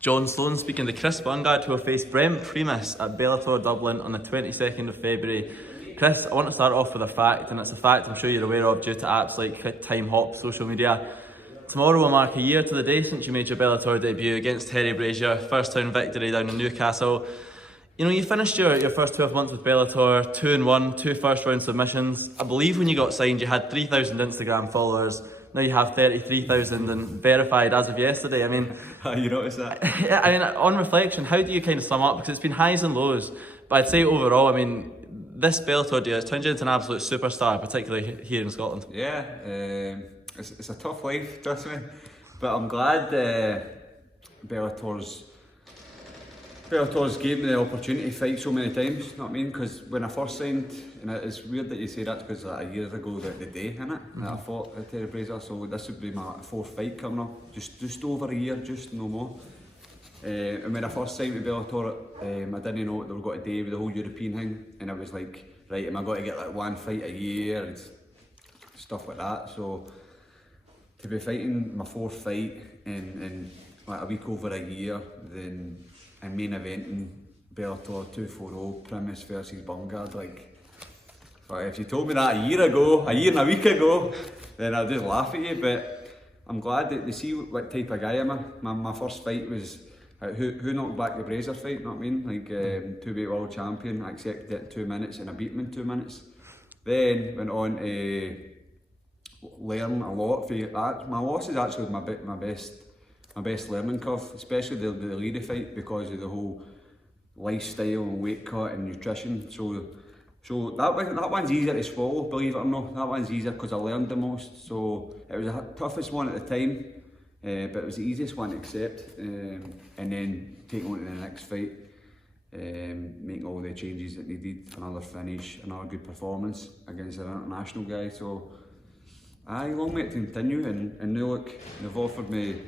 John Sloan speaking to Chris Bungard, who will face Brent Primus at Bellator Dublin on the 22nd of February. Chris, I want to start off with a fact, and it's a fact I'm sure you're aware of due to apps like Time Hop, social media. Tomorrow will mark a year to the day since you made your Bellator debut against Terry Brazier, first town victory down in Newcastle. You know, you finished your first 12 months with Bellator, 2-1, 2 first round submissions. I believe when you got signed you had 3,000 Instagram followers. Now you have 33,000 and verified as of yesterday. I mean, you noticed that? Yeah, I mean, on reflection, how do you kind of sum up? Because it's been highs and lows, but I'd say overall, I mean, this Bellator deal has turned you into an absolute superstar, particularly here in Scotland. Yeah, it's a tough life, trust me. But I'm glad Bellator's gave me the opportunity to fight so many times, you know what I mean? Because when I first signed, and it's weird that you say that because like a year ago the day, innit? That I fought at Terry Brazier, so this would be my 4th fight coming up. Just over a year, just no more. And when I first signed with Bellator, I didn't know what they were going to do with the whole European thing, and I was like, right, am I going to get like 1 fight a year and stuff like that? So to be fighting my 4th fight in like a week over a year, then and main eventing Bellator 240 Primus versus Bungard, like, if you told me that a year and a week ago, then I'd just laugh at you. But I'm glad that they see what type of guy I am. My first fight was who knocked back the Brazier fight, you know what I mean? Like 2-weight world champion, I accepted it in 2 minutes and I beat him in 2 minutes. Then went on to learn a lot from that. My loss is actually my best learning curve, especially the Leary fight, because of the whole lifestyle and weight cut and nutrition. So that one's easier to swallow, believe it or not. That one's easier because I learned the most. So it was the toughest one at the time, but it was the easiest one to accept. And then taking on to the next fight, making all the changes that needed, another finish, another good performance against an international guy. So long way to continue, and now look, they've offered me.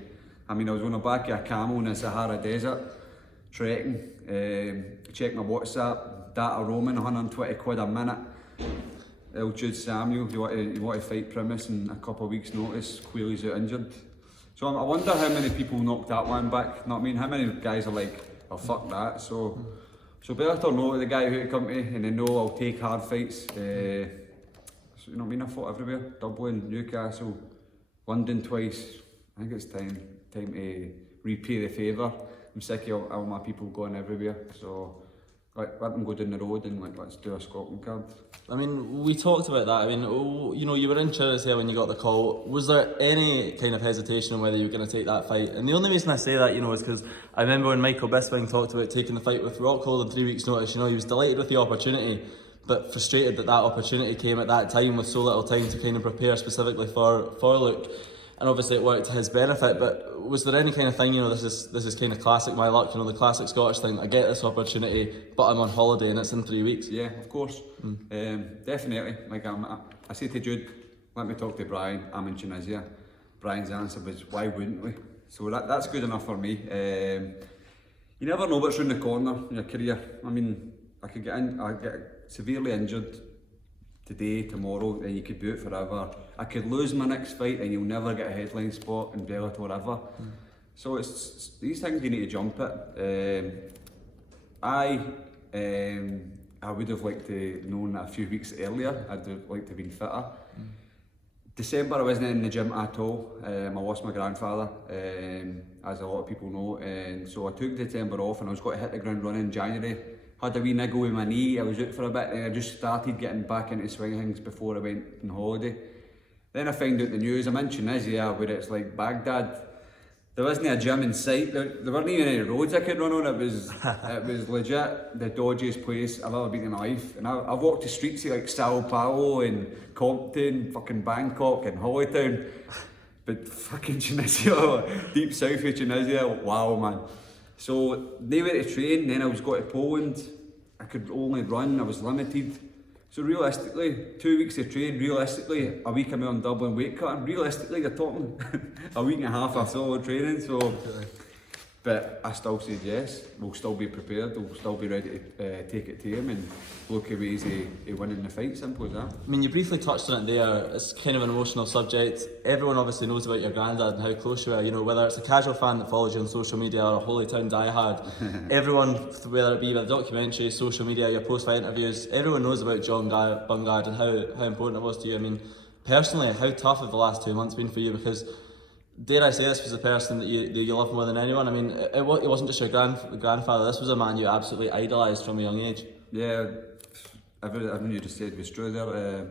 I mean, I was on the back of a camel in the Sahara Desert, trekking, check my WhatsApp, data roaming, 120 quid a minute. Jude Samuel, you want to fight Primus in a couple of weeks' notice, Queally's out injured. So I wonder how many people knocked that one back, you know what I mean? How many guys are like, oh fuck that, so Bellator know the guy who to come to, and they know I'll take hard fights. So, you know what I mean, I fought everywhere, Dublin, Newcastle, London twice. I think it's time to repay the favour. I'm sick of all my people going everywhere, so let them go down the road and let's do a Scotland card. I mean, we talked about that. I mean, you know, you were in Chelsea when you got the call. Was there any kind of hesitation on whether you were going to take that fight? And the only reason I say that, you know, is because I remember when Michael Bisping talked about taking the fight with Rockhold in 3 weeks' notice. You know, he was delighted with the opportunity, but frustrated that opportunity came at that time with so little time to kind of prepare specifically for Luke. And obviously it worked to his benefit, but was there any kind of thing, you know, this is kind of classic my luck, you know, the classic Scottish thing, I get this opportunity, but I'm on holiday and it's in 3 weeks? Yeah, of course. Definitely. Like I say to Jude, let me talk to Brian, I'm in Tunisia. Brian's answer was, why wouldn't we? So that's good enough for me. You never know what's around the corner in your career. I mean, I get severely injured today, tomorrow, and you could do it forever. I could lose my next fight and you'll never get a headline spot in Bellator ever. So it's these things you need to jump at. I would have liked to known a few weeks earlier. I'd have liked to have been fitter. December I wasn't in the gym at all. I lost my grandfather, as a lot of people know, and so I took December off and I was going to hit the ground running in January. Had a wee niggle with my knee, I was out for a bit, and I just started getting back into swing things before I went on holiday. Then I found out the news, I'm in Tunisia where it's like Baghdad. There wasn't a gym in sight, there weren't even any roads I could run on, it was legit the dodgiest place I've ever been in my life. And I've walked the streets of like Sao Paulo and Compton, fucking Bangkok and Hollytown. But fucking Tunisia, deep south of Tunisia, wow man. So they went to train, then I was going to Poland, I could only run, I was limited. So realistically, 2 weeks of train, realistically, a week I'm on Dublin weight cutting, realistically you're talking a week and a half of solid training, so But I still said yes, we'll still be prepared, we'll still be ready to take it to him and look at ways of winning the fight, simple as that. I mean, you briefly touched on it there. It's kind of an emotional subject. Everyone obviously knows about your granddad and how close you are. You know, whether it's a casual fan that follows you on social media or a Holy Town diehard, everyone, whether it be with documentary, social media, your post-fight interviews, everyone knows about John Bungard and how important it was to you. I mean, personally, how tough have the last 2 months been for you? Because dare I say, this was the person that you love more than anyone. I mean, it wasn't just your grandfather. This was a man you absolutely idolised from a young age. Yeah, everything you just said was true there.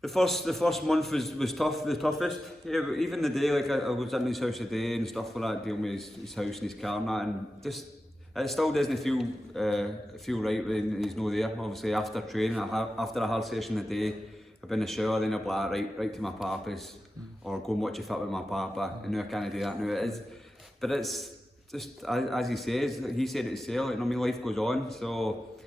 The first month was tough, the toughest. Yeah, even the day, like I was in his house today and stuff like that, dealing with his house and his car and that, and just it still doesn't feel right when he's not there. Obviously, after training, after a hard session a day, I've been in the shower, then I'll be like, right to my papa's, or go and watch a fit with my papa, and now I can't do that now. It is, but it's just as he says, he said it himself. You know, my life goes on. So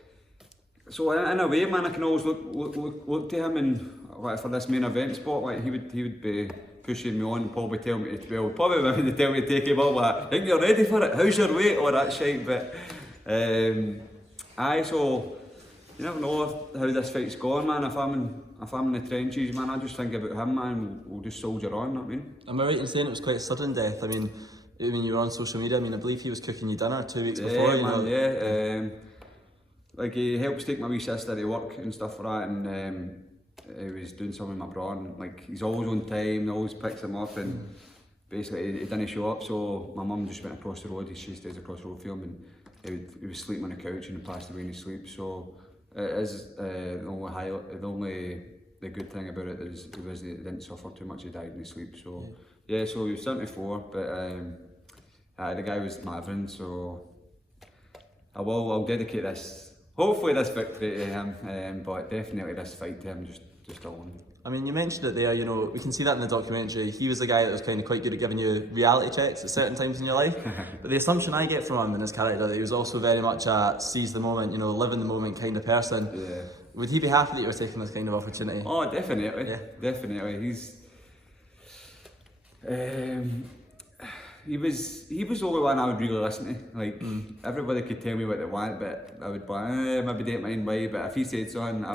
in a way, man, I can always look to him, and like, for this main event spot, like he would be pushing me on, probably tell me to 12, probably maybe to tell me to take him up. Like, think you're ready for it? How's your weight? All that shit. But so you never know how this fight's going, man. If I'm in the trenches, man, I just think about him, man. We'll just soldier on, you know what I mean? Am I right in saying it was quite a sudden death? I mean, when you were on social media, I mean, I believe he was cooking you dinner 2 weeks before. Yeah, man, yeah. Like he helps take my wee sister to work and stuff like that, and he was doing something with my brother, and like he's always on time, always picks him up, and basically he didn't show up, so my mum just went across the road. She stays across the road from him, and he was sleeping on the couch and he passed away in his sleep. So it is the good thing about it is he didn't suffer too much. He died in his sleep. So yeah, so he was 74, but the guy was maverick. So I'll dedicate this, hopefully this victory to him, but definitely this fight to him, just alone. I mean, you mentioned it there, you know, we can see that in the documentary. He was the guy that was kind of quite good at giving you reality checks at certain times in your life. But the assumption I get from him and his character, that he was also very much a seize the moment, you know, live in the moment kind of person. Yeah. Would he be happy that you were taking this kind of opportunity? Oh, definitely. Yeah. Definitely. He was the only one I would really listen to. Like, everybody could tell me what they want, but I would be maybe do it my own way. But if he said something,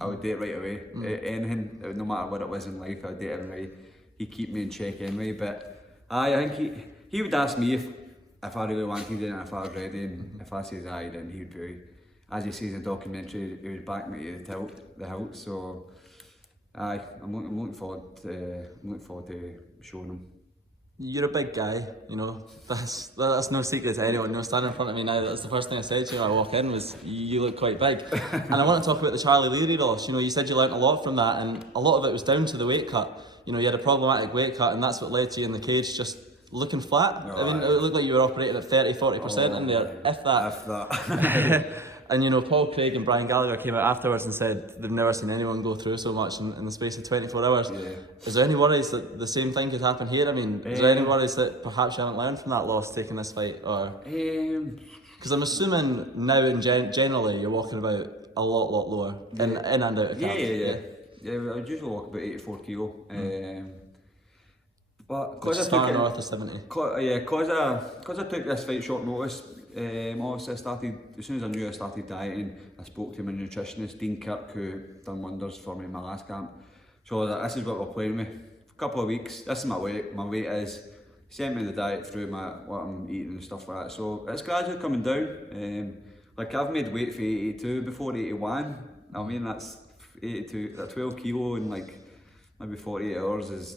I would do it right away. Anything, no matter what it was in life, I would do it anyway. He'd keep me in check anyway. But I think he would ask me if I really wanted it and if I was ready. And if I says aye, then he'd be, as he says in the documentary, he would back me to the hilt. So aye, I'm looking forward to showing him. You're a big guy, you know, that's no secret to anyone. You know, standing in front of me now, that's the first thing I said to you when I walk in was, you look quite big. And I want to talk about the Charlie Leary loss. You know, you said you learnt a lot from that, and a lot of it was down to the weight cut. You know, you had a problematic weight cut, and that's what led to you in the cage just looking flat. No, I mean, it looked like you were operating at 30-40% in there, if that. And you know, Paul Craig and Brian Gallagher came out afterwards and said they've never seen anyone go through so much in the space of 24 hours. Yeah. Is there any worries that the same thing could happen here? I mean, is there any worries that perhaps you haven't learned from that loss taking this fight? Or because I'm assuming now in generally you're walking about a lot lower in and out of camp. Yeah, I would usually walk about 84 kilo. But because I took north of 70. Because I took this fight short notice. Obviously I started, as soon as I knew I started dieting, I spoke to my nutritionist, Dean Kirk, who done wonders for me in my last camp. So I was like, this is what we're playing with. A couple of weeks, this is my weight is, he sent me the diet through what I'm eating and stuff like that. So it's gradually coming down. Like I've made weight for 82 before 81. I mean, that's 82, that 12 kilo in like maybe 48 hours is,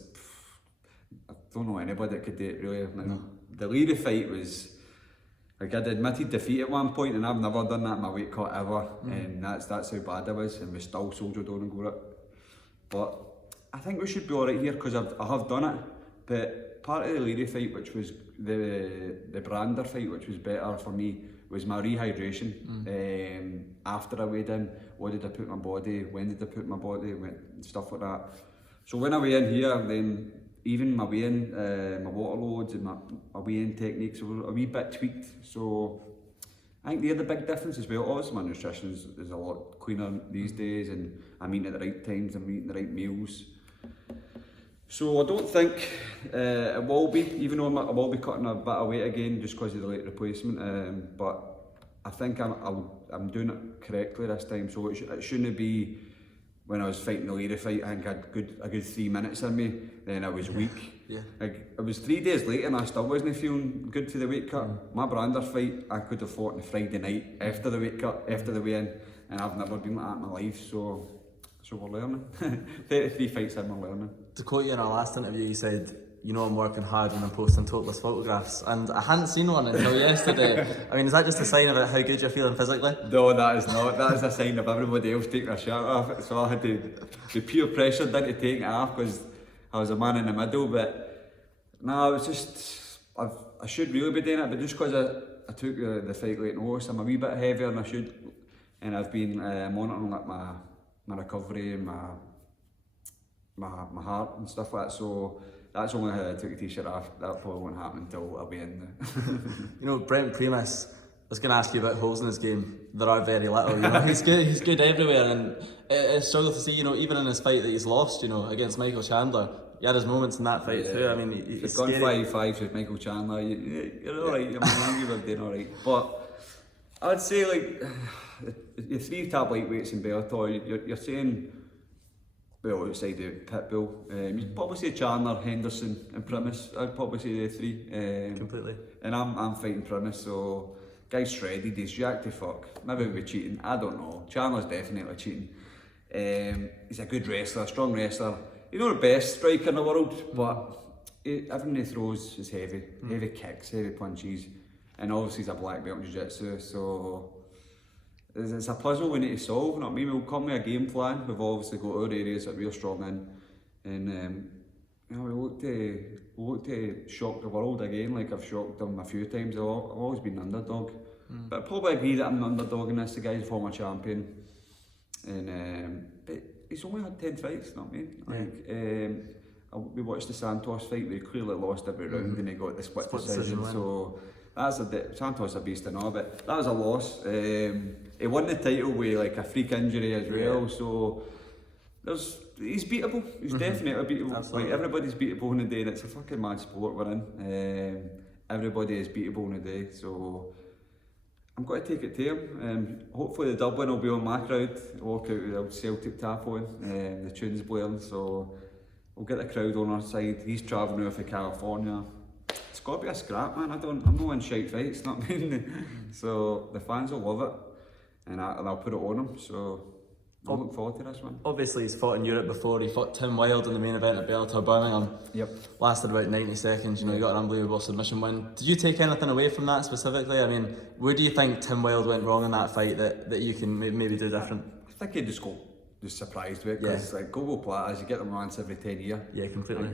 I don't know anybody that could do it really. Like, the Leary fight was, like I'd admitted defeat at one point, and I've never done that in my weight cut ever, and that's how bad I was, and we still soldiered on and got it. But I think we should be alright here because I have done it. But part of the Leary fight, which was the Brander fight, which was better for me, was my rehydration. After I weighed in, what did I put in my body? When did I put in my body? Stuff like that. So when I weigh in here, then even my weigh-in, my water loads and my weigh-in techniques were a wee bit tweaked. So I think they're the big difference as well. Obviously my nutrition is a lot cleaner these days, and I'm eating at the right times, I'm eating the right meals. So I don't think it will be, even though I will be cutting a bit of weight again just because of the late replacement, but I think I'm doing it correctly this time, so it shouldn't be when I was fighting the Leary fight. I think I had a good 3 minutes in me, then I was weak. Yeah. Like, it was 3 days later and I still wasn't feeling good for the weight cut. My Brander fight, I could have fought on the Friday night after the weight cut, after the weigh-in, and I've never been like that in my life, so we're learning. 33 fights in, we're learning. To quote you in our last interview, you said, you know, I'm working hard when I'm posting topless photographs, and I hadn't seen one until yesterday. I mean, is that just a sign of how good you're feeling physically? No, that is not. That is a sign of everybody else taking their shirt off. So I had to be peer pressured into taking it off because I was a man in the middle. But no, it's just, I should really be doing it, but just because I took the fight late notice, I'm a wee bit heavier than I should, and I've been monitoring like my recovery and my heart and stuff like that. So that's only how I took the t-shirt off. That probably won't happen until I'll be in there. You know, Brent Primus, I was going to ask you about holes in his game. There are very little, you know. He's good everywhere, and it's struggle to see, you know, even in his fight that he's lost, you know, against Michael Chandler. He had his moments in that fight too. I mean, he's gone 5-5 with Michael Chandler. You're alright, I mean, you're doing alright. But I'd say, like, the 3 top lightweights in Bellator, you're saying, well, outside the Pitbull, you'd probably say Chandler, Henderson and Primus. I'd probably say the 3. Completely. And I'm fighting Primus, so guy's shredded, he's jacked to fuck. Maybe we'll be cheating, I don't know. Chandler's definitely cheating. He's a good wrestler, strong wrestler. He's not the best striker in the world, but everything he throws is heavy. Heavy kicks, heavy punches. And obviously he's a black belt in jiu-jitsu, so it's a puzzle we need to solve, you know what I mean? We'll come with a game plan. We've obviously got our areas that we're strong in, and you know, we look to shock the world again, like I've shocked them a few times. I've always been an underdog, but I probably agree that I'm an underdog in this. The guy's a former champion, and but he's only had 10 fights, you know what I mean? Like, we watched the Santos fight where he clearly lost every round and he got the split decision. So that's Santos a beast and all, but that was a loss. He won the title with like a freak injury as well, so he's beatable. He's definitely beatable. Absolutely. Like, everybody's beatable in the day, and it's a fucking mad sport we're in. Everybody is beatable in the day, so I'm going to take it to him. Hopefully the Dublin will be on my crowd. Walk out with the old Celtic tap on, the tunes blaring, so we'll get the crowd on our side. He's travelling over to California. It's got to be a scrap, man. I'm not in shite fights, you know what I mean? So the fans will love it, and I'll put it on them. So I look forward to this one. Obviously, he's fought in Europe before. He fought Tim Wilde in the main event at Bellator Birmingham. Yep. Lasted about 90 seconds. You know, he got an unbelievable submission win. Did you take anything away from that specifically? I mean, where do you think Tim Wilde went wrong in that fight that you can maybe do different? I think he just got surprised with it, because it's like Gobo Platas, you get them once every 10 years. Yeah, completely.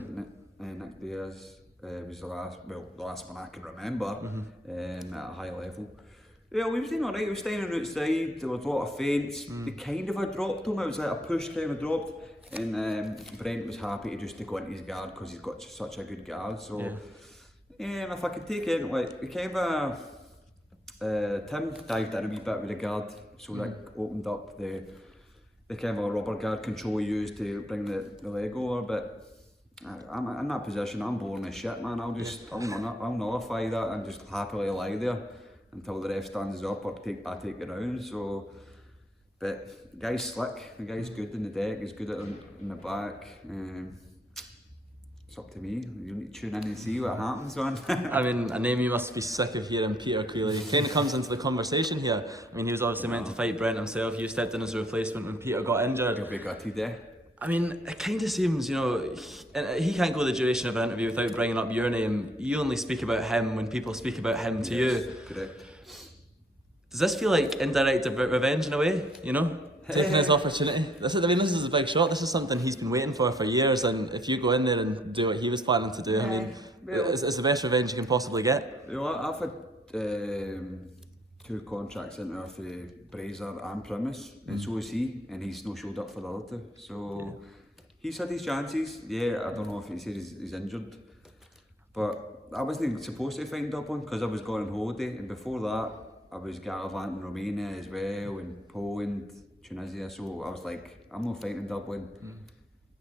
Nick Diaz was the last one I can remember at a high level. Yeah, we was doing alright. He was standing outside, there was a lot of feints. They kind of had dropped him, it was like a push kind of dropped. And Brent was happy to go into his guard because he's got such a good guard. So, yeah, if I could take it, like, Tim dived in a wee bit with the guard, so that opened up the kind of a rubber guard control he used to bring the leg over. But I'm in that position, I'm boring as shit, man. I'll nullify that and just happily lie there until the ref stands up or I take it round. So, but the guy's slick, the guy's good in the deck, he's good in the back. It's up to me. You need to tune in and see what happens, man. I mean, a name you must be sick of hearing, Peter Queally. He kind of comes into the conversation here. I mean, he was obviously meant to fight Brent himself. You stepped in as a replacement when Peter got injured. He'll be gutted there. I mean, it kind of seems, you know, he can't go the duration of an interview without bringing up your name. You only speak about him when people speak about him to you. Correct. Does this feel like indirect revenge in a way, you know? Taking his opportunity. This is a big shot. This is something he's been waiting for years, and if you go in there and do what he was planning to do, I mean, it's the best revenge you can possibly get. You know, I've had 2 contracts in there for Brazier and Primus, and so is he, and he's no showed up for the other 2. So he's had his chances. Yeah, I don't know if he said he's injured, but I wasn't supposed to find Dublin because I was going on holiday, and before that I was gallivanting Romania as well, and Poland, Tunisia. So I was like, I'm not fighting Dublin.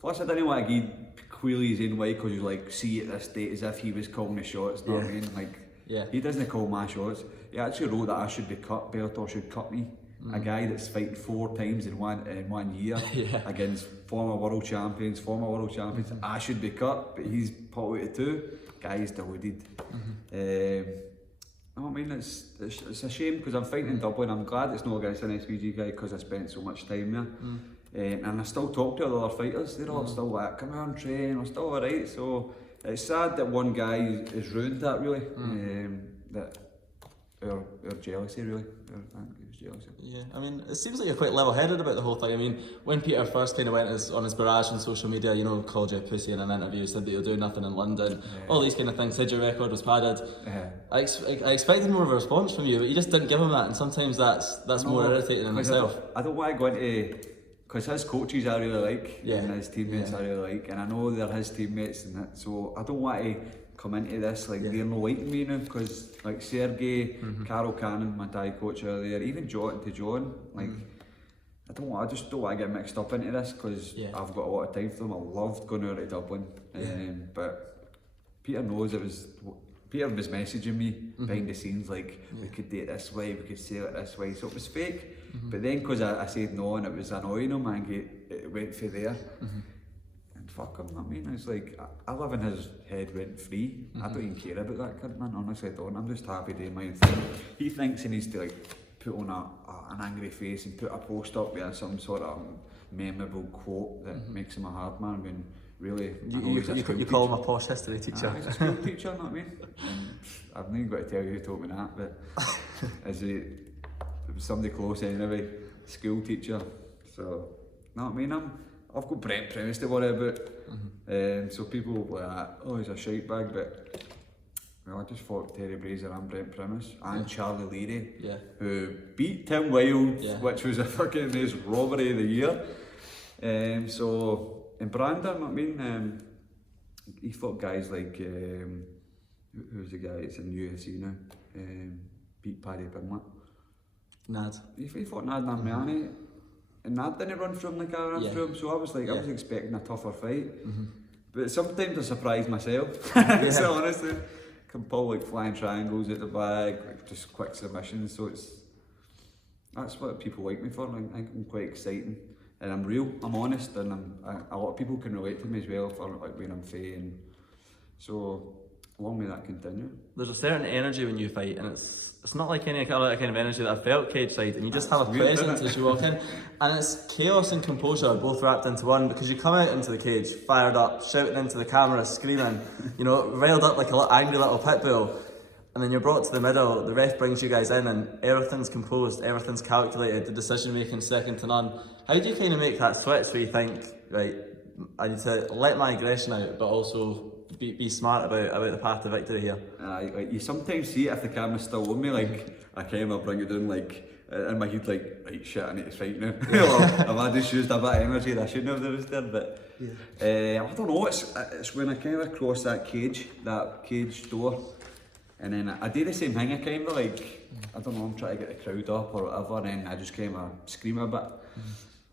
Plus, I didn't want to give Queally his own way because you like see at this date as if he was calling the shots. You know what I mean? Like, he doesn't call my shots. He actually wrote that I should be cut. Bellator should cut me. A guy that's fighting 4 times in one year against former world champions. I should be cut, but he's put out of 2. Guy's deluded. I mean, it's a shame because I'm fighting in Dublin. I'm glad it's not against an SVG guy because I spent so much time there. And I still talk to other fighters. They're all still like, come on, train. We're still alright. So it's sad that one guy has ruined that really. That our jealousy really. Jealousy. Yeah, I mean, it seems like you're quite level-headed about the whole thing. I mean, when Peter first kind of went on his barrage on social media, you know, called you a pussy in an interview, said that you'll do nothing in London, all these kind of things, said your record was padded. I expected more of a response from you, but you just didn't give him that, and sometimes that's more irritating in itself. I don't want to go into, because his coaches I really like, and his teammates I really like, and I know they're his teammates, and that, so I don't want to come into this like they're not liking me now, because like Sergey, Carol Cannon, my Thai coach are there, even John, like I just don't want to get mixed up into this because I've got a lot of time for them. I loved going out to Dublin, but Peter knows Peter was messaging me behind the scenes like we could do it this way, we could say it this way, so it was fake. But then because I said no and it was annoying him, and it went for there. Fuck him, I mean, it's like, I live in his head rent free. I don't even care about that kid, man, honestly I don't. I'm just happy doing my own thing. He thinks he needs to like put on an angry face and put a post up with some sort of memorable quote that makes him a hard man, when really, you call him a posh history teacher. He's a school teacher, you know what I mean? And I've not even got to tell you who told me that, but it was somebody close anyway, school teacher. So, you know what I mean? I've got Brent Primus to worry about, so people will be like, oh, he's a shite bag, but well, I just fought Terry Brazier and Brent Primus and Charlie Leary, who beat Tim Wilde, which was a fucking robbery of the year. So in Brandon, I mean, he fought guys like, who's the guy that's in UFC now, beat Paddy Pimlet. Nad. He fought Nad Namiani. And that didn't run from the car ran through him, so I was like, I was expecting a tougher fight. But sometimes I surprise myself, so honestly. Can pull like flying triangles out the bag, like just quick submissions, so that's what people like me for. I think I'm quite exciting. And I'm real, I'm honest, and a lot of people can relate to me as well for like when I'm faying. So long may that continue. There's a certain energy when you fight, and it's not like any other kind of energy that I felt cage side, and you just have a presence as you walk in, and it's chaos and composure both wrapped into one, because you come out into the cage fired up, shouting into the camera, screaming, you know, riled up like a angry little pit bull, and then you're brought to the middle, the ref brings you guys in, and everything's composed, everything's calculated, the decision making second to none. How do you kind of make that switch where you think, right, I need to let my aggression out, but also be smart about the path to victory here? Like you sometimes see it if the camera's still on me, like I kind of bring it down like in my head, like, right, shit, I need to fight now. Or if I just used a bit of energy that I shouldn't have used there, but I don't know, it's when I kind of cross that cage door, and then I do the same thing, I kind of like, I don't know, I'm trying to get the crowd up or whatever, and then I just kind of scream a bit.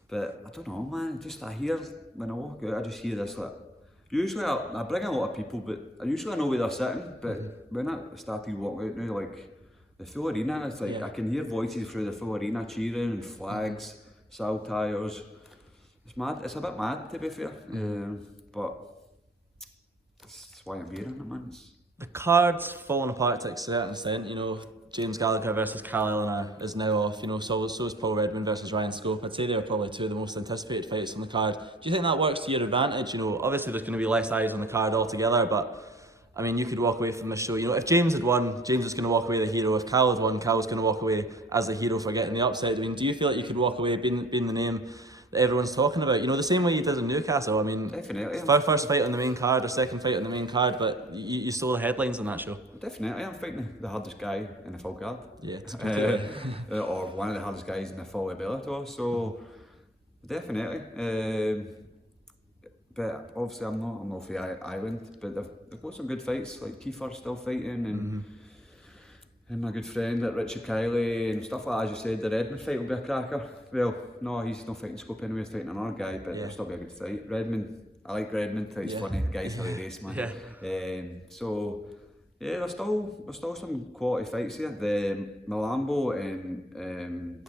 But I don't know, man, just I hear, when I walk out, I just hear this like, usually I bring a lot of people, but I know where they're sitting, but when I started walking out now, like, the full arena, it's like, I can hear voices through the full arena cheering and flags, saltires. It's mad, it's a bit mad to be fair, but that's why I'm here, man. The card's falling apart to a certain extent, you know. James Gallagher versus Cal Elena is now off, you know, so is Paul Redmond versus Ryan Scope. I'd say they're probably two of the most anticipated fights on the card. Do you think that works to your advantage? You know, obviously there's going to be less eyes on the card altogether, but I mean, you could walk away from the show. You know, if James had won, James is going to walk away the hero. If Cal had won, Cal's going to walk away as the hero for getting the upset. I mean, do you feel like you could walk away being the name that everyone's talking about? You know, the same way you did in Newcastle. I mean, definitely. First fight on the main card or second fight on the main card, but you stole the headlines on that show. Definitely, I'm fighting the hardest guy in the full card. Yeah, or one of the hardest guys in the full Bellator. So definitely. But obviously, I'm not for the island. But they've got some good fights. Like Kiefer's still fighting, and And my good friend at Richie Queally and stuff like that, as you said, the Redmond fight will be a cracker. Well, no, he's not fighting Scope anyway, he's fighting another guy, but it'll still be a good fight. Redmond, I like Redmond, he's funny, the guy's hilarious, man. So, yeah, there's still some quality fights here. The Malambo and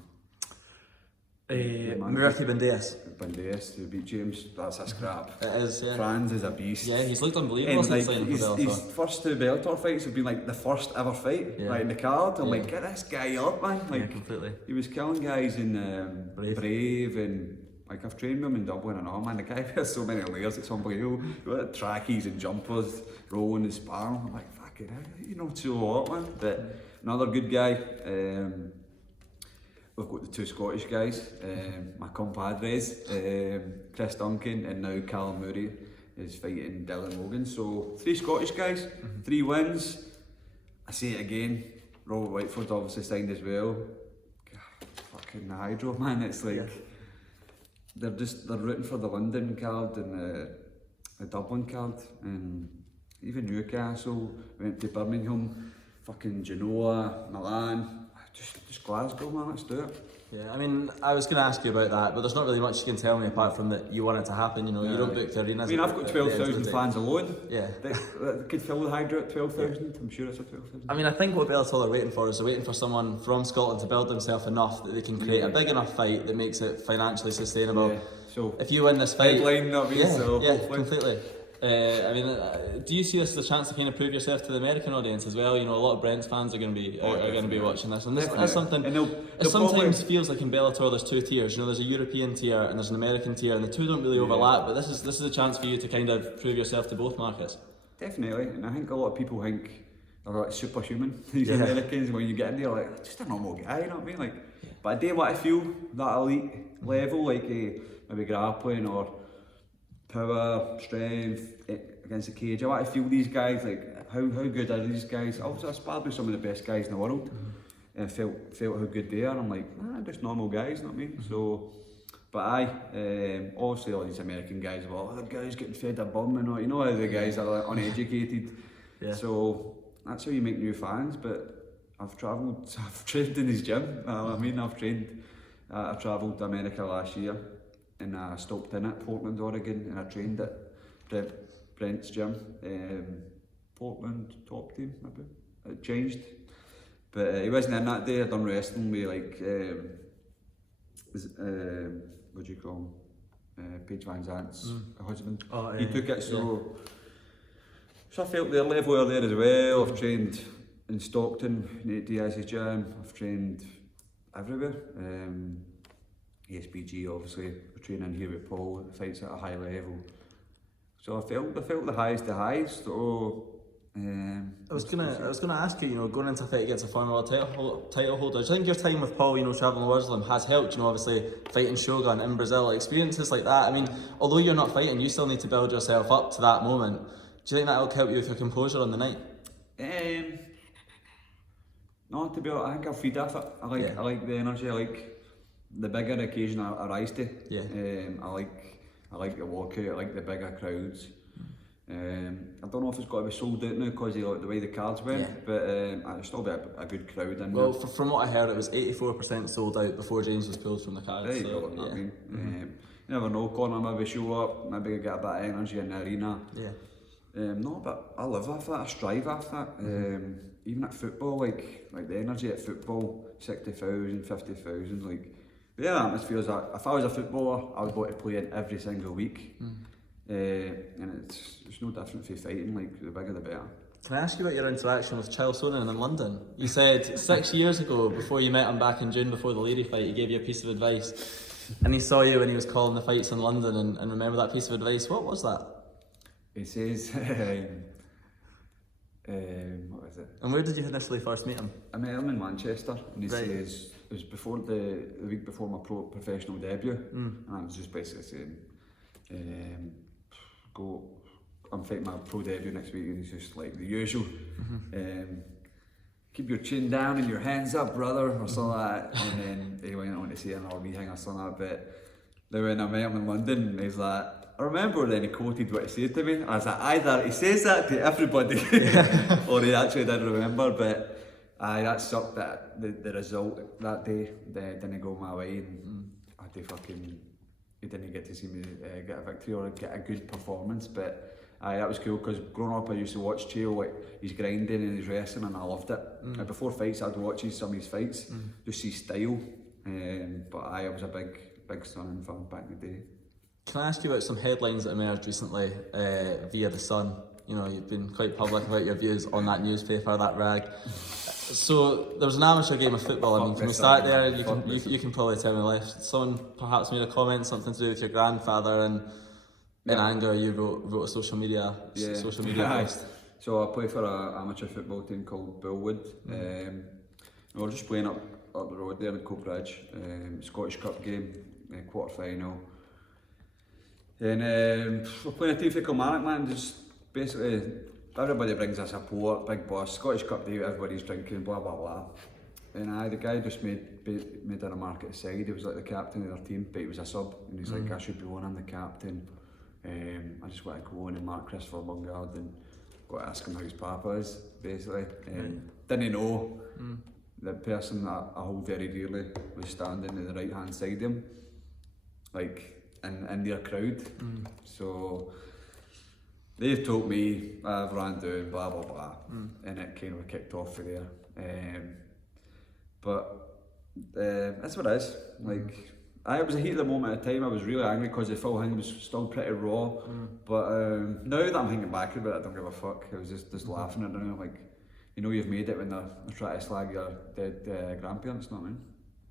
Murphy Banderas, who beat James, that's a scrap. It is, yeah. Franz is a beast. Yeah, he's looked unbelievable since signing for Bellator. His first two Bellator fights have been like the first ever fight, like in the card. I'm like, get this guy up, man. Like, completely. He was killing guys in Brave and like I've trained him in Dublin and all, man. The guy has so many layers, it's unbelievable. Got trackies and jumpers, rolling and sparring. I'm like, fucking hell, you know so what, man. But another good guy. We've got the two Scottish guys, my compadres, Chris Duncan and now Callum Murray is fighting Dylan Logan. So 3 Scottish guys, 3 wins. I say it again, Robert Whiteford's obviously signed as well. God, fucking the Hydro, man, it's like they're rooting for the London card and the Dublin card, and even Newcastle, went to Birmingham, fucking Genoa, Milan. Just Glasgow, man, let's do it. Yeah, I mean, I was going to ask you about that, but there's not really much you can tell me apart from that you want it to happen, you know, you don't book the arenas. I mean, I've got 12,000 fans alone. Yeah. They could fill the Hydro at 12,000, I'm sure it's a 12,000. I mean, I think what Bellator are waiting for is they're waiting for someone from Scotland to build themselves enough that they can create a big enough fight that makes it financially sustainable. Yeah. So, if you win this fight... Headline, not me, so hopefully. Completely. I mean, do you see this as a chance to kind of prove yourself to the American audience as well? You know, a lot of Brent's fans are going to be watching this, and this is something. And it sometimes feels like in Bellator there's 2 tiers. You know, there's a European tier and there's an American tier, and the two don't really overlap. But this is a chance for you to kind of prove yourself to both markets. Definitely, and I think a lot of people think they're like superhuman. These Americans, when you get in there, like just a normal guy. You know what I mean? Like, but I do want to feel that elite level, like maybe grappling or power, strength against the cage. I want to feel these guys, like how good are these guys? Obviously I sparred with some of the best guys in the world and felt how good they are. I'm like, just normal guys, not me. So, but obviously all these American guys are all, the guys getting fed a bum and all, you know how the guys are like, uneducated. So that's how you make new fans. But I've trained in his gym. I travelled to America last year. And I stopped in at Portland, Oregon, and I trained at Brent's gym. Portland top team, maybe. It changed. But he wasn't in that day. I'd done wrestling with like, what do you call him? Paige Van Zant's husband. He took it, so I felt their level were there as well. I've trained in Stockton, Nate Diaz's gym. I've trained everywhere. ESBG, obviously, we're training here with Paul, fights at a high level. So I felt the highs. So I was gonna ask you, you know, going into a fight against a former world title holder, do you think your time with Paul, you know, travelling the world with him has helped? You know, obviously fighting Shogun in Brazil, experiences like that. I mean, although you're not fighting, you still need to build yourself up to that moment. Do you think that'll help you with your composure on the night? No, to be honest, I think I'll feed off it. I like the energy. I like the bigger occasion I rise to. I like the walkout. I like the bigger crowds. I don't know if it's got to be sold out now because of the way the cards went, but it'll still be a good crowd in there. Well, from what I heard, it was 84% sold out before James was pulled from the cards. There you go, I mean. You never know, Conor maybe show up, maybe get a bit of energy in the arena. No, but I live off that, I strive off that. Even at football, like the energy at football, 60,000, 50,000, like the atmosphere is that if I was a footballer, I would want to play in every single week. And it's no different from fighting, like the bigger the better. Can I ask you about your interaction with Chael Sonnen in London? You said 6 years ago, before you met him back in June before the lady fight, he gave you a piece of advice. And he saw you when he was calling the fights in London and remember that piece of advice. What was that? He says, what was it? And where did you initially first meet him? I met him in Manchester, and he says, it was before the week before my professional debut, and I was just basically saying, I'm fighting my pro debut next week, and he's just like the usual. Keep your chin down and your hands up, brother, or something like that. And then he went on to say an army thing or something like that. But then when I met him in London, he's like, I remember then he quoted what he said to me. I was like, either he says that to everybody, or he actually did remember. But Aye, that sucked that the result that day didn't go my way, and he didn't get to see me get a victory or get a good performance. But aye, that was cool because growing up I used to watch Chael, like he's grinding and he's wrestling, and I loved it. Like, before fights I'd watch some of his fights, just see style. But I was a big Sun fan back in the day. Can I ask you about some headlines that emerged recently via the Sun? You know, you've been quite public about your views on that newspaper, that rag. So there was an amateur game of football. I mean, can we start there? You can probably tell me less. Someone perhaps made a comment, something to do with your grandfather, and in anger you wrote a social media post. So I play for an amateur football team called Bungard. We were just playing up the road there in Coatbridge, Scottish Cup game, quarter final. And we're playing a team for Kilmarnock, man. Just basically everybody brings a support, big boss, Scottish Cup day, everybody's drinking, blah blah blah. And the guy just made a remark at the side. He was like the captain of their team, but he was a sub, and he's like, I should be one, I'm the captain. I just want to go in and mark Christopher Bungard and got to ask him how his papa is, basically. Didn't know the person that I hold very dearly was standing to the right hand side of him, like in their crowd. So they've told me I've ran down, blah blah blah, and it kind of kicked off from there. But that's what it is. Like, it was a heat of the moment at the time. I was really angry because the full thing was still pretty raw. But now that I'm thinking back about it, I don't give a fuck. I was just laughing at it now. Like, you know, you've made it when they're trying to slag your dead grandparents, not me.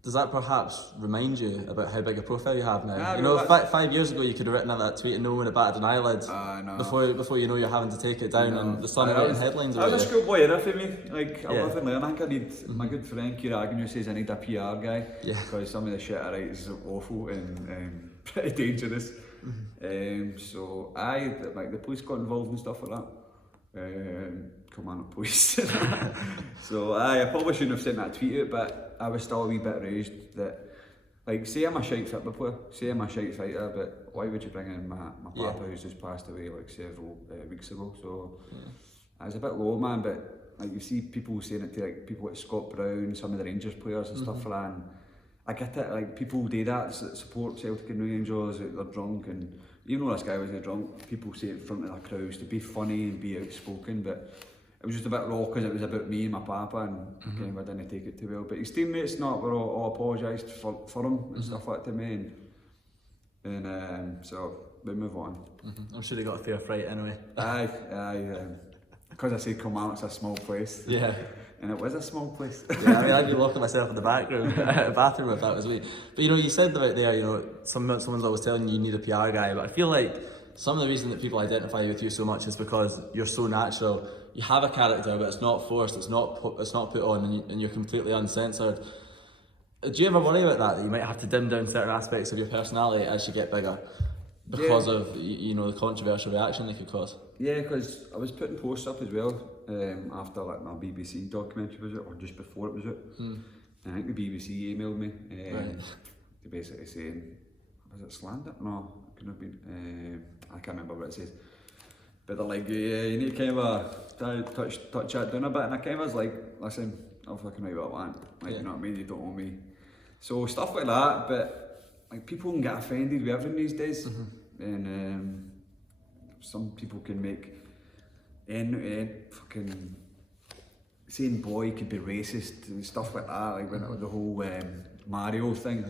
Does that perhaps remind you about how big a profile you have now? You know, 5 years ago you could have written out that tweet and no one would have batted an eyelid. No. Before you know you're having to take it down, and the Sun are writing headlines about I was a it. schoolboy era for me. Like, I love and learn. I think I need my good friend Kieran who says I need a PR guy, because some of the shit I write is awful and pretty dangerous. So like the police got involved and stuff like that. Kilmarnock police. So I probably shouldn't have sent that tweet out, but I was still a wee bit raised that, like, say I'm a shite football player, say I'm a shite fighter, but why would you bring in my papa who's just passed away like several weeks ago? So I was a bit low, man, but like you see people saying it to like people like Scott Brown, some of the Rangers players and stuff like that, and I get it, like people do that support Celtic and Rangers, they're drunk, and even though this guy wasn't drunk, people say it in front of their crowds to be funny and be outspoken, but it was just a bit raw because it was about me and my papa, and I didn't take it too well. But his teammates were all apologised for him and stuff like that to me, and so we move on. I'm sure he got a fair fright anyway. Because I said Kilmarnock's a small place. Yeah. And it was a small place. Yeah, I mean, I'd be locking myself in the bathroom if that was me. But you know, you said about there, you know, someone's always telling you need a PR guy, but I feel like some of the reason that people identify with you so much is because you're so natural. You have a character, but it's not forced, it's not put on, and you're completely uncensored. Do you ever worry about that you might have to dim down certain aspects of your personality as you get bigger because of, you know, the controversial reaction they could cause? Yeah, because I was putting posts up as well after like my BBC documentary was out, or just before it was out. And I think the BBC emailed me to basically saying, was it slander? No, it couldn't have been. I can't remember what it says. But they're like, you need to kind of touch that down a bit, and I kind of was like, listen, I'll fucking write what I want. Like, you know what I mean? You don't owe me. So stuff like that, but like people can get offended with everything these days, and some people can make fucking saying boy could be racist and stuff like that. Like when it was the whole Mario thing.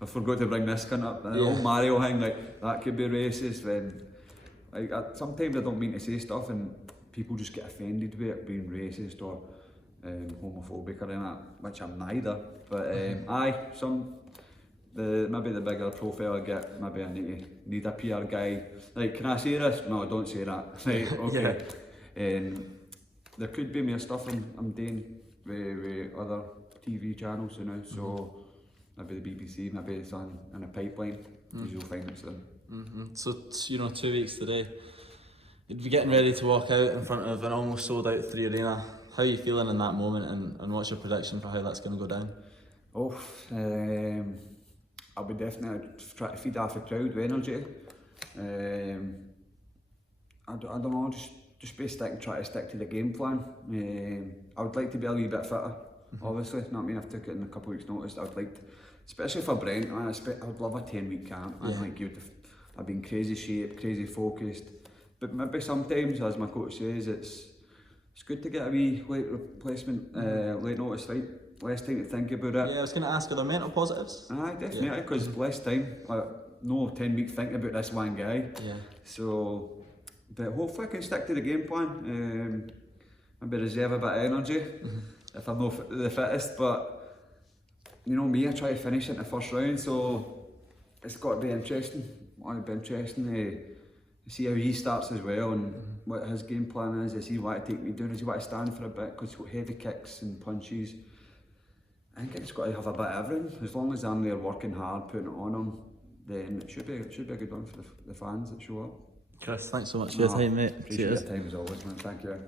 I forgot to bring this cunt up. The whole Mario thing, like that could be racist. When like sometimes I don't mean to say stuff, and people just get offended with it being racist or homophobic or anything like that, which I'm neither. But maybe the bigger profile I get, maybe I need a PR guy. Like, can I say this? No, don't say that. Like, okay. There could be more stuff I'm doing with other TV channels, you know. So maybe the BBC, maybe it's in a pipeline. You'll find it soon. So, you know, 2 weeks today, you'd be getting ready to walk out in front of an almost sold out 3 Arena. How are you feeling in that moment, and what's your prediction for how that's going to go down? I'll be definitely trying to feed off the crowd with energy. I don't know, just just try to stick to the game plan. I would like to be a wee bit fitter, obviously. Not I mean, I've took it in a couple of weeks' notice. I would like, especially for Brent, man, I would love a 10-week camp. I think I've been crazy shape, crazy focused. But maybe sometimes, as my coach says, it's good to get a wee late replacement, late notice fight. Less time to think about it. Yeah, I was going to ask, are there mental positives? Aye, definitely, because less time. No 10-week thinking about this one guy. Yeah. So, but hopefully I can stick to the game plan. Maybe reserve a bit of energy if I'm not the fittest. But you know me, I try to finish in the first round, so it's got to be interesting. It'll be interesting to see how he starts as well and what his game plan is. Does he want to take me down? Does he want to stand for a bit? Because heavy kicks and punches. I think it's got to have a bit of everything. As long as I'm there working hard, putting it on him, then it should be a good one for the fans that show up. Chris, thanks so much for your time, mate. Appreciate your time as always, man. Thank you.